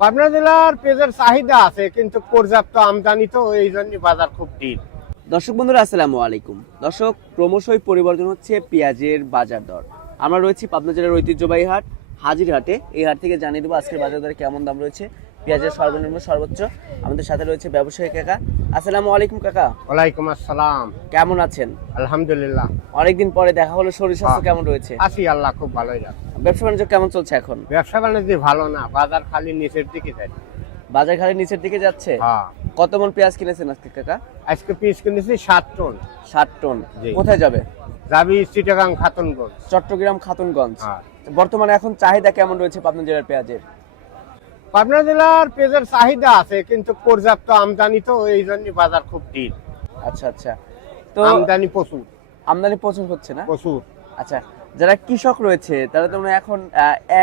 পাবনা জেলার পেঁয়াজের চাহিদা আছে, কিন্তু পর্যাপ্ত আমদানি তো, এই জন্য বাজার খুব ডিপ। দর্শক বন্ধুরা আসসালামু আলাইকুম। দর্শক, ক্রমশই পরিবর্তন হচ্ছে পেঁয়াজের বাজার দর। আমরা রয়েছি পাবনা জেলার ঐতিহ্যবাহী হাট হাজিরহাটে। এই হাট থেকে জানিয়ে দেবো আজকের বাজার দরে কেমন দাম রয়েছে, পেঁয়াজের সর্বনিম্ন সর্বোচ্চ। আমাদের সাথে রয়েছে ব্যবসায়ী কাকা। আসসালামু আলাইকুম কাকা। ওয়ালাইকুম আসসালাম। কেমন আছেন? আলহামদুলিল্লাহ। অনেকদিন পরে দেখা হলো, শরীর স্বাস্থ্য কেমন রয়েছে? আছি, আল্লাহ খুব ভালোই যাচ্ছে। ব্যবসা বাণিজ্য কেমন চলছে এখন? ব্যবসা বাণিজ্য ভালো না, বাজার খালি নিচের দিকে যায়। বাজার খালি নিচের দিকে যাচ্ছে। হ্যাঁ, কত মন পেঁয়াজ কিনেছেন আজকে কাকা? আজকে পিস কিনেছি 7 টন। 7 টন। জি। কোথায় যাবে? যাবি চিটাগাং খাতুনগঞ্জ। চট্টগ্রাম খাতুনগঞ্জ। হ্যাঁ। বর্তমানে এখন চাহিদা কেমন রয়েছে পাবনা জেলার পেঁয়াজের? পাবনা জেলার পেঁয়াজের চাহিদা আছে, কিন্তু পর্যাপ্ত আমদানি তো, এই জন্য বাজার খুব ডিপ। আচ্ছা আচ্ছা। তো আমদানি প্রচুর। আমদানি প্রচুর হচ্ছে না? প্রচুর। আচ্ছা, যারা কৃষক রয়েছে তারা তো মনে হয় এখন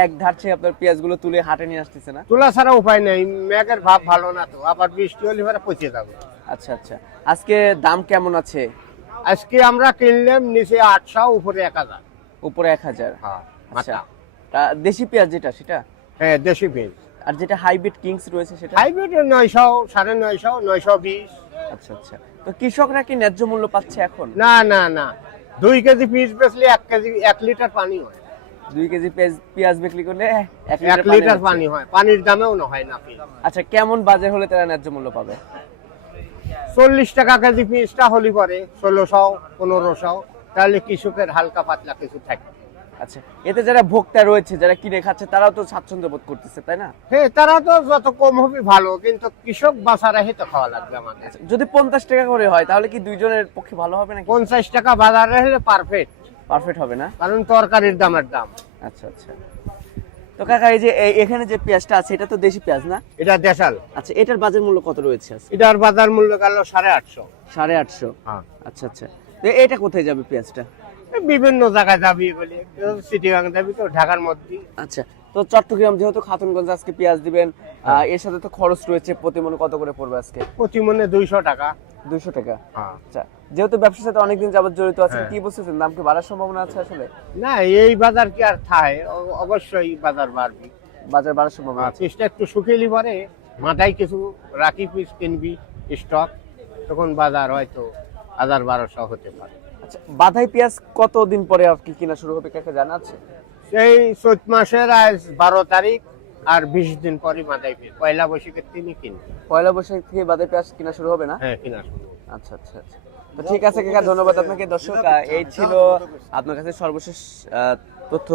এক ধারছে আপনার পেঁয়াজগুলো তুলে হাটে নিয়ে আসতেছে না? তোলা ছাড়া উপায় নেই, মেঘের ভাব ভালো না তো, আবার বৃষ্টি হলে পরে পচে যাবে। আচ্ছা আচ্ছা। আজকে দাম কেমন আছে? আজকে আমরা কিনলাম নিচে 800, উপরে 1000। উপরে 1000। হ্যাঁ, আচ্ছা। মাথা। দেশি পেঁয়াজ যেটা সেটা, হ্যাঁ দেশি পেঁয়াজ। আর যেটা হাইব্রিড কিংস রয়েছে সেটা? হাইব্রিড 900, 950, 920। আচ্ছা আচ্ছা। তো কৃষকরা কি ন্যায্য মূল্য পাচ্ছে এখন? না না না, 2 কেজি পিস বেচলে 1 লিটার পানি হয়। 2 কেজি পেঁয়াজ বিক্রি করলে 1 1 লিটার পানি হয়, পানির দামেও না হয় না পেঁয়াজ। আচ্ছা, কেমন বাজার হলে তারা ন্যায্য মূল্য পাবে? 40 টাকা কেজি পিসটা হলি পরে 1600, 1500, তাহলে কৃষকের হালকা পাতলা কিছু থাকে। আচ্ছা, এতে যারা ভোক্তা রয়েছে, যারা কিনে খাচ্ছে, তারাও তো স্বাচ্ছন্দ্য বোধ করতেছে, তাই না? হ্যাঁ, তারা তো যত কম হবে ভালো, কিন্তু কৃষক বাঁচা রেখে তো খাওয়া লাগবে আমাদের। আচ্ছা, যদি 50 টাকা করে হয় তাহলে কি দুইজনের পক্ষে ভালো হবে নাকি? 50 টাকা বাজারে হলে পারফেক্ট, পারফেক্ট হবে না? কারণ তরকারির দামের দাম। আচ্ছা আচ্ছা। তো কাকা, এই যে এখানে যে পেঁয়াজটা আছে এটা তো দেশি পেঁয়াজ না? এটা দেশাল। আচ্ছা, এটার বাজার মূল্য কত রয়েছে আজকে? এটার বাজার মূল্য গেল 850। 850। হ্যাঁ। আচ্ছা আচ্ছা। তো এটা কোথায় যাবে পেঁয়াজটা? বিভিন্ন জায়গায় যাবি বলে, চিটিগাং যাবি তো, ঢাকার মধ্যে। আচ্ছা। তো চট্টগ্রাম যেহেতু খাতুনগঞ্জ আজকে পেঁয়াজ দিবেন, এর সাথে তো খরচ রয়েছে, প্রতি মনে কত করে পড়বে আজকে? প্রতি মনে 200 টাকা। 200 টাকা। হ্যাঁ। আচ্ছা, যেহেতু ব্যবসার সাথে অনেকদিন যাবত জড়িত আছেন, হ্যাঁ। কি বুঝতেছেন দাম কি বাড়ার সম্ভাবনা আছে আসলে? না, এই বাজার কি আর থায়, অবশ্যই বাজার বাড়বে। বাজার বাড়ার সম্ভাবনা আছে। পিসটা একটু শুকিয়ে পরে মাথায় কিছু রাখি, পিস কিনবি স্টক, তখন বাজার হয়তো 1000-1200 হতে পারে। আচ্ছা, বাধাই পেঁয়াজ কতদিন পরে আর কি কিনা শুরু হবে কাকে জানা আছে? সেই চৈত মাসের আজ 12 তারিখ, আর 20 দিন পরে মাথায় পেঁয়াজ, পয়লা বৈশাখের দিনই কিনবি। পয়লা বৈশাখ থেকে বাধাই পেঁয়াজ কিনা শুরু হবে না? হ্যাঁ, কিনা শুরু। আচ্ছা আচ্ছা আচ্ছা। তো ঠিক আছে কাকা, ধন্যবাদ আপনাকে। দর্শক, এই ছিল আপনার কাছে সর্বশেষ তথ্য।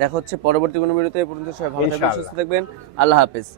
দেখা হচ্ছে পরবর্তী কোনো ভিডিওতে। এই পর্যন্ত সবাই ভালো থাকবেন, সুস্থ থাকবেন। আল্লাহ হাফেজ।